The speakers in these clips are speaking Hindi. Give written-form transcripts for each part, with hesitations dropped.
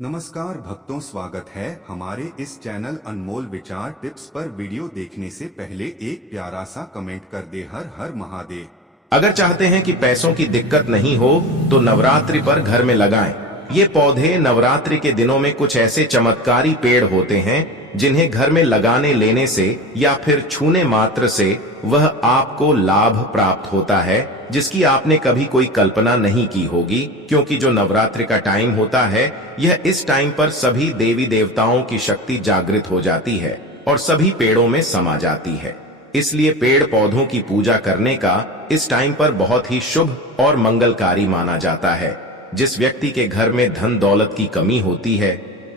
नमस्कार भक्तों, स्वागत है हमारे इस चैनल अनमोल विचार टिप्स पर। वीडियो देखने से पहले एक प्यारा सा कमेंट कर दे। हर हर महादेव। अगर चाहते हैं कि पैसों की दिक्कत नहीं हो तो नवरात्रि पर घर में लगाएं। ये पौधे नवरात्रि के दिनों में कुछ ऐसे चमत्कारी पेड़ होते हैं जिन्हें घर में लगाने लेने से या फिर छूने मात्र से वह आपको लाभ प्राप्त होता है जिसकी आपने कभी कोई कल्पना नहीं की होगी। क्योंकि जो नवरात्रि का टाइम होता है, यह इस टाइम पर सभी देवी देवताओं की शक्ति जागृत हो जाती है और सभी पेड़ों में समा जाती है। इसलिए पेड़ पौधों की पूजा करने का इस टाइम पर बहुत ही शुभ और मंगलकारी माना जाता है। जिस व्यक्ति के घर में धन दौलत की कमी होती है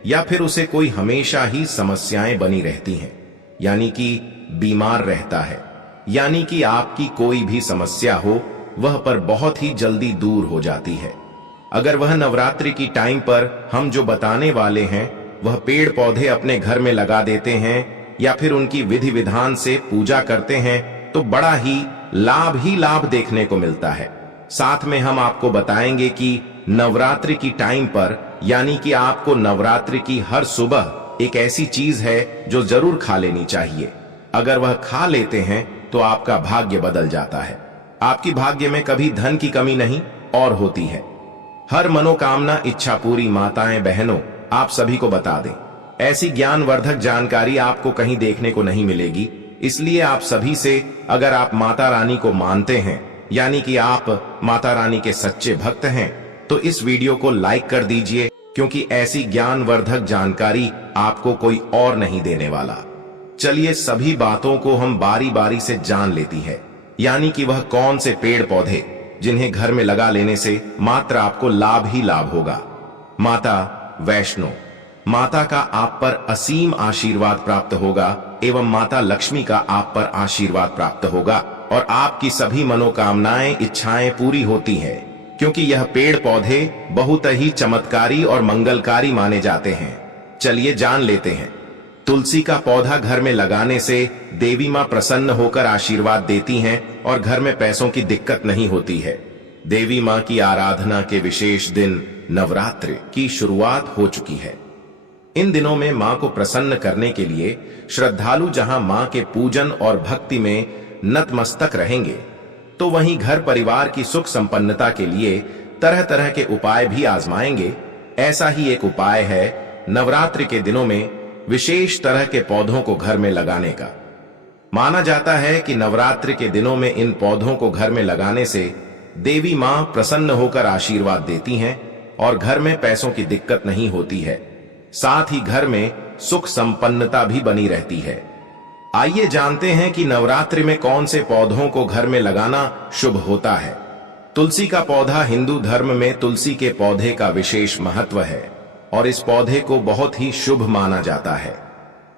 या फिर उसे कोई हमेशा ही समस्याएं बनी रहती हैं, यानी कि बीमार रहता है, यानी कि आपकी कोई भी समस्या हो वह पर बहुत ही जल्दी दूर हो जाती है। अगर वह नवरात्रि की टाइम पर हम जो बताने वाले हैं वह पेड़ पौधे अपने घर में लगा देते हैं या फिर उनकी विधि विधान से पूजा करते हैं तो बड़ा ही लाभ देखने को मिलता है। साथ में हम आपको बताएंगे कि नवरात्रि की टाइम पर, यानी कि आपको नवरात्रि की हर सुबह एक ऐसी चीज है जो जरूर खा लेनी चाहिए। अगर वह खा लेते हैं तो आपका भाग्य बदल जाता है। आपकी भाग्य में कभी धन की कमी नहीं और होती है। हर मनोकामना इच्छा पूरी माताएं बहनों आप सभी को बता दें, ऐसी ज्ञानवर्धक जानकारी आपको कहीं देखने को नहीं मिलेगी। इसलिए आप सभी से, अगर आप माता रानी को मानते हैं, यानी कि आप माता रानी के सच्चे भक्त हैं, तो इस वीडियो को लाइक कर दीजिए, क्योंकि ऐसी ज्ञानवर्धक जानकारी आपको कोई और नहीं देने वाला। चलिए सभी बातों को हम बारी बारी से जान लेती है, यानी कि वह कौन से पेड़ पौधे जिन्हें घर में लगा लेने से मात्र आपको लाभ ही लाभ होगा। माता वैष्णो, माता का आप पर असीम आशीर्वाद प्राप्त होगा एवं माता लक्ष्मी का आप पर आशीर्वाद प्राप्त होगा और आपकी सभी मनोकामनाएं इच्छाएं पूरी होती हैं, क्योंकि यह पेड़ पौधे बहुत ही चमत्कारी और मंगलकारी माने जाते हैं। चलिए जान लेते हैं। तुलसी का पौधा घर में लगाने से देवी मां प्रसन्न होकर आशीर्वाद देती हैं और घर में पैसों की दिक्कत नहीं होती है। देवी मां की आराधना के विशेष दिन नवरात्रि की शुरुआत हो चुकी है। इन दिनों में मां को प्रसन्न करने के लिए श्रद्धालु जहां मां के पूजन और भक्ति में नतमस्तक रहेंगे, तो वहीं घर परिवार की सुख संपन्नता के लिए तरह तरह के उपाय भी आजमाएंगे। ऐसा ही एक उपाय है नवरात्रि के दिनों में विशेष तरह के पौधों को घर में लगाने का। माना जाता है कि नवरात्रि के दिनों में इन पौधों को घर में लगाने से देवी मां प्रसन्न होकर आशीर्वाद देती हैं और घर में पैसों की दिक्कत नहीं होती है। साथ ही घर में सुख संपन्नता भी बनी रहती है। आइए जानते हैं कि नवरात्रि में कौन से पौधों को घर में लगाना शुभ होता है। तुलसी का पौधा, हिंदू धर्म में तुलसी के पौधे का विशेष महत्व है और इस पौधे को बहुत ही शुभ माना जाता है।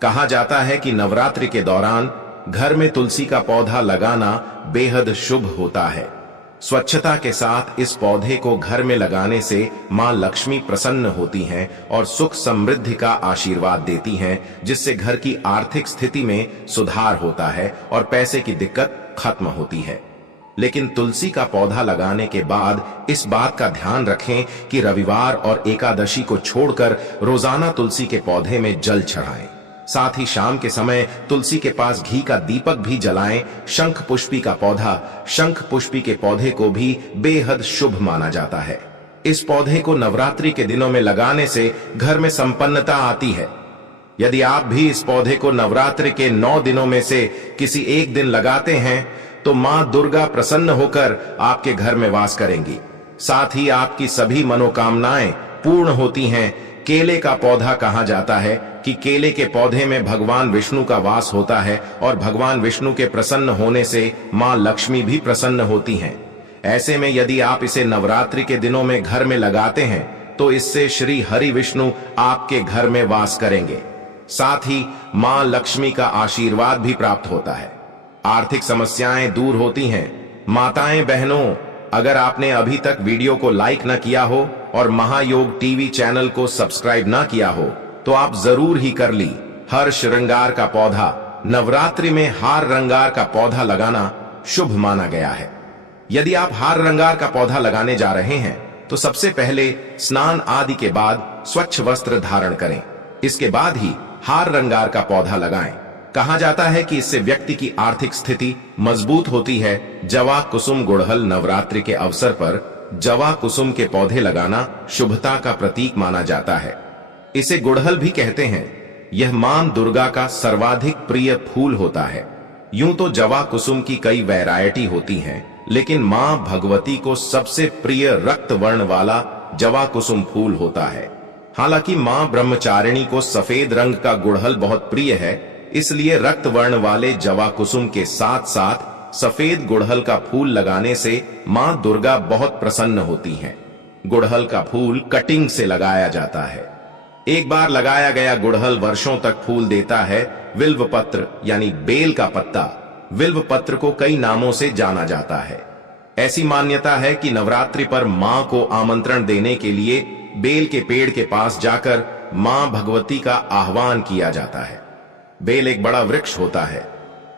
कहा जाता है कि नवरात्रि के दौरान घर में तुलसी का पौधा लगाना बेहद शुभ होता है। स्वच्छता के साथ इस पौधे को घर में लगाने से मां लक्ष्मी प्रसन्न होती हैं और सुख समृद्धि का आशीर्वाद देती हैं, जिससे घर की आर्थिक स्थिति में सुधार होता है और पैसे की दिक्कत खत्म होती है। लेकिन तुलसी का पौधा लगाने के बाद इस बात का ध्यान रखें कि रविवार और एकादशी को छोड़कर रोजाना तुलसी के पौधे में जल चढ़ाएं। साथ ही शाम के समय तुलसी के पास घी का दीपक भी जलाएं। शंख पुष्पी का पौधा, शंख पुष्पी के पौधे को भी बेहद शुभ माना जाता है। इस पौधे को नवरात्रि के दिनों में लगाने से घर में संपन्नता आती है। यदि आप भी इस पौधे को नवरात्रि के 9 दिनों में से किसी एक दिन लगाते हैं तो मां दुर्गा प्रसन्न होकर आपके घर में वास करेंगी। साथ ही आपकी सभी मनोकामनाएं पूर्ण होती हैं। केले का पौधा, कहा जाता है कि केले के पौधे में भगवान विष्णु का वास होता है और भगवान विष्णु के प्रसन्न होने से मां लक्ष्मी भी प्रसन्न होती हैं। ऐसे में यदि आप इसे नवरात्रि के दिनों में घर में लगाते हैं तो इससे श्री हरि विष्णु आपके घर में वास करेंगे। साथ ही मां लक्ष्मी का आशीर्वाद भी प्राप्त होता है। आर्थिक समस्याएं दूर होती हैं। माताएं बहनों, अगर आपने अभी तक वीडियो को लाइक न किया हो और महायोग टीवी चैनल को सब्सक्राइब न किया हो तो आप जरूर ही कर ली। हर श्रृंगार का पौधा, नवरात्रि में हार रंगार का पौधा लगाना शुभ माना गया है। यदि आप हार रंगार का पौधा लगाने जा रहे हैं तो सबसे पहले स्नान आदि के बाद स्वच्छ वस्त्र धारण करें। इसके बाद ही हार रंगार का पौधा लगाएं। कहा जाता है कि इससे व्यक्ति की आर्थिक स्थिति मजबूत होती है। जवा कुसुम गुड़हल नवरात्रि के अवसर पर जवा कुसुम के पौधे लगाना शुभता का प्रतीक माना जाता है। इसे गुड़हल भी कहते हैं। यह मां दुर्गा का सर्वाधिक प्रिय फूल होता है। यूं तो जवा कुसुम की कई वैरायटी होती हैं, लेकिन मां भगवती को सबसे प्रिय रक्त वर्ण वाला जवा कुसुम फूल होता है। हालांकि मां ब्रह्मचारिणी को सफेद रंग का गुड़हल बहुत प्रिय है, इसलिए रक्त वर्ण वाले जवा कुसुम के साथ साथ सफेद गुड़हल का फूल लगाने से मां दुर्गा बहुत प्रसन्न होती हैं। गुड़हल का फूल कटिंग से लगाया जाता है। एक बार लगाया गया गुड़हल वर्षों तक फूल देता है। विल्व पत्र यानी बेल का पत्ता, विल्व पत्र को कई नामों से जाना जाता है। ऐसी मान्यता है कि नवरात्रि पर मां को आमंत्रण देने के लिए बेल के पेड़ के पास जाकर मां भगवती का आह्वान किया जाता है। बेल एक बड़ा वृक्ष होता है,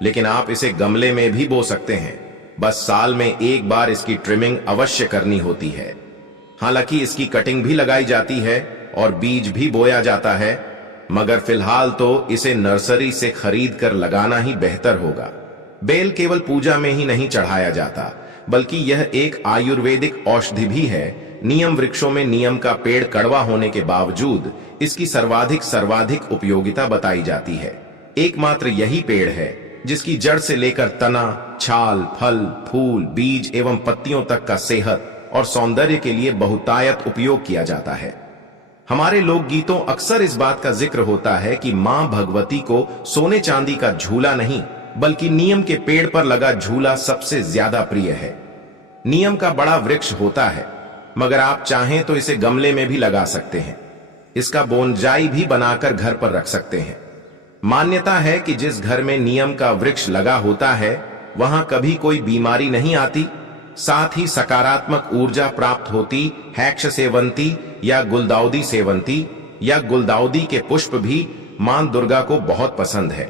लेकिन आप इसे गमले में भी बो सकते हैं। बस साल में एक बार इसकी ट्रिमिंग अवश्य करनी होती है। हालांकि इसकी कटिंग भी लगाई जाती है और बीज भी बोया जाता है, मगर फिलहाल तो इसे नर्सरी से खरीद कर लगाना ही बेहतर होगा। बेल केवल पूजा में ही नहीं चढ़ाया जाता, बल्कि यह एक आयुर्वेदिक औषधि भी है। नियम वृक्षों में नीम का पेड़ कड़वा होने के बावजूद इसकी सर्वाधिक उपयोगिता बताई जाती है। एकमात्र यही पेड़ है जिसकी जड़ से लेकर तना, छाल, फल, फूल, बीज एवं पत्तियों तक का सेहत और सौंदर्य के लिए बहुतायत उपयोग किया जाता है। हमारे लोकगीतों अक्सर इस बात का जिक्र होता है कि मां भगवती को सोने चांदी का झूला नहीं, बल्कि नीम के पेड़ पर लगा झूला सबसे ज्यादा प्रिय है। नीम का बड़ा वृक्ष होता है, मगर आप चाहें तो इसे गमले में भी लगा सकते हैं। इसका बोनजाई भी बनाकर घर पर रख सकते हैं। मान्यता है कि जिस घर में नीम का वृक्ष लगा होता है, वहां कभी कोई बीमारी नहीं आती, साथ ही सकारात्मक ऊर्जा प्राप्त होती। हैक्ष सेवंती या गुलदाउदी सेवंती या गुलदाउदी के पुष्प भी मां दुर्गा को बहुत पसंद है।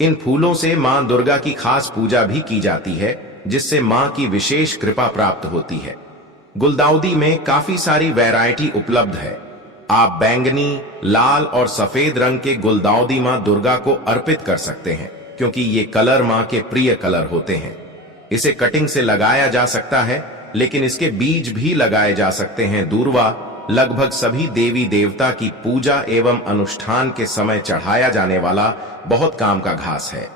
इन फूलों से मां दुर्गा की खास पूजा भी की जाती है, जिससे मां की विशेष कृपा प्राप्त होती है। गुलदाउदी में काफी सारी वैरायटी उपलब्ध है। आप बैंगनी, लाल और सफेद रंग के गुलदाउदी मां दुर्गा को अर्पित कर सकते हैं, क्योंकि ये कलर मां के प्रिय कलर होते हैं। इसे कटिंग से लगाया जा सकता है, लेकिन इसके बीज भी लगाए जा सकते हैं। दूर्वा लगभग सभी देवी देवता की पूजा एवं अनुष्ठान के समय चढ़ाया जाने वाला बहुत काम का घास है।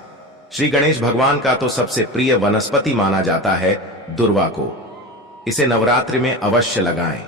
श्री गणेश भगवान का तो सबसे प्रिय वनस्पति माना जाता है दूर्वा को। इसे नवरात्रि में अवश्य लगाएं।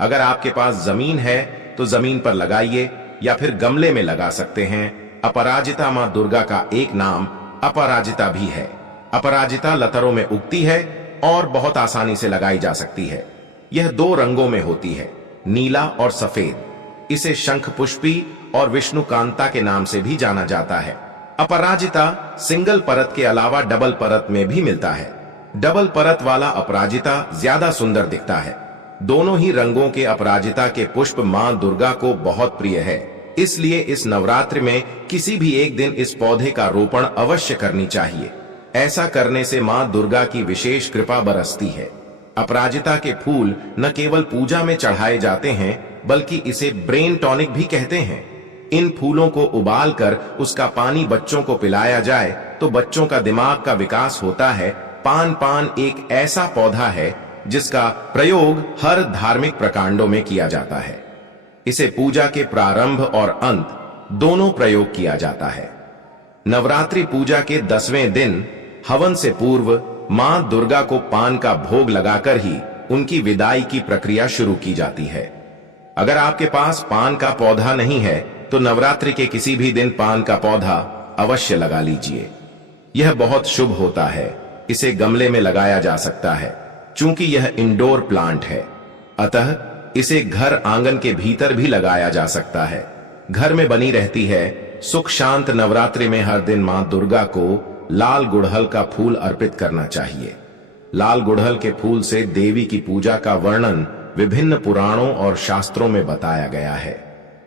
अगर आपके पास जमीन है तो जमीन पर लगाइए या फिर गमले में लगा सकते हैं। अपराजिता मां दुर्गा का एक नाम अपराजिता भी है। अपराजिता लतारों में उगती है और बहुत आसानी से लगाई जा सकती है। यह 2 रंगों में होती है, नीला और सफेद। इसे शंख पुष्पी और विष्णुकांता के नाम से भी जाना जाता है। अपराजिता सिंगल परत के अलावा डबल परत में भी मिलता है। डबल परत वाला अपराजिता ज्यादा सुंदर दिखता है। दोनों ही रंगों के अपराजिता के पुष्प मां दुर्गा को बहुत प्रिय है, इसलिए इस नवरात्रि में किसी भी एक दिन इस पौधे का रोपण अवश्य करनी चाहिए। ऐसा करने से मां दुर्गा की विशेष कृपा बरसती है। अपराजिता के फूल न केवल पूजा में चढ़ाए जाते हैं, बल्कि इसे ब्रेन टॉनिक भी कहते हैं। इन फूलों को उबालकर उसका पानी बच्चों को पिलाया जाए तो बच्चों का दिमाग का विकास होता है। पान एक ऐसा पौधा है जिसका प्रयोग हर धार्मिक प्रकांडों में किया जाता है। इसे पूजा के प्रारंभ और अंत दोनों प्रयोग किया जाता है। नवरात्रि पूजा के 10वें दिन हवन से पूर्व मां दुर्गा को पान का भोग लगाकर ही उनकी विदाई की प्रक्रिया शुरू की जाती है। अगर आपके पास पान का पौधा नहीं है तो नवरात्रि के किसी भी दिन पान का पौधा अवश्य लगा लीजिए। यह बहुत शुभ होता है। इसे गमले में लगाया जा सकता है, चूंकि यह इंडोर प्लांट है, अतः इसे घर आंगन के भीतर भी लगाया जा सकता है। घर में बनी रहती है। सुख शांत नवरात्रि में हर दिन मां दुर्गा को लाल गुड़हल का फूल अर्पित करना चाहिए। लाल गुड़हल के फूल से देवी की पूजा का वर्णन विभिन्न पुराणों और शास्त्रों में बताया गया है,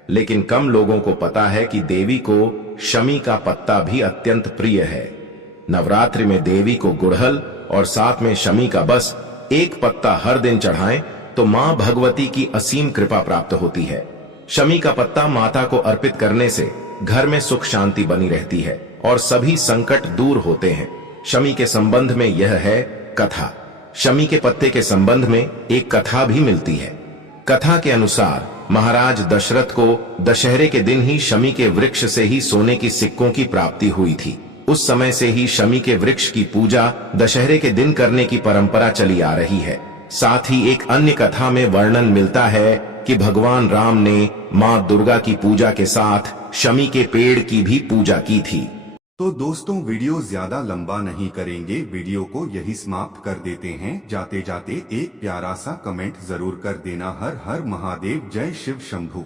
लेकिन कम लोगों को पता है कि देवी को शमी का पत्ता भी अत्यंत प्रिय है। नवरात्रि में देवी को गुड़हल और साथ में शमी का बस एक पत्ता हर दिन चढ़ाएं तो मां भगवती की असीम कृपा प्राप्त होती है। शमी का पत्ता माता को अर्पित करने से घर में सुख शांति बनी रहती है और सभी संकट दूर होते हैं। शमी के संबंध में यह है कथा। शमी के पत्ते के संबंध में एक कथा भी मिलती है। कथा के अनुसार महाराज दशरथ को दशहरे के दिन ही शमी के वृक्ष से ही सोने की सिक्कों की प्राप्ति हुई थी। उस समय से ही शमी के वृक्ष की पूजा दशहरे के दिन करने की परंपरा चली आ रही है। साथ ही एक अन्य कथा में वर्णन मिलता है कि भगवान राम ने मां दुर्गा की पूजा के साथ शमी के पेड़ की भी पूजा की थी। तो दोस्तों वीडियो ज्यादा लंबा नहीं करेंगे, वीडियो को यही समाप्त कर देते हैं। जाते जाते एक प्यारा सा कमेंट जरूर कर देना। हर हर महादेव, जय शिव शंभू।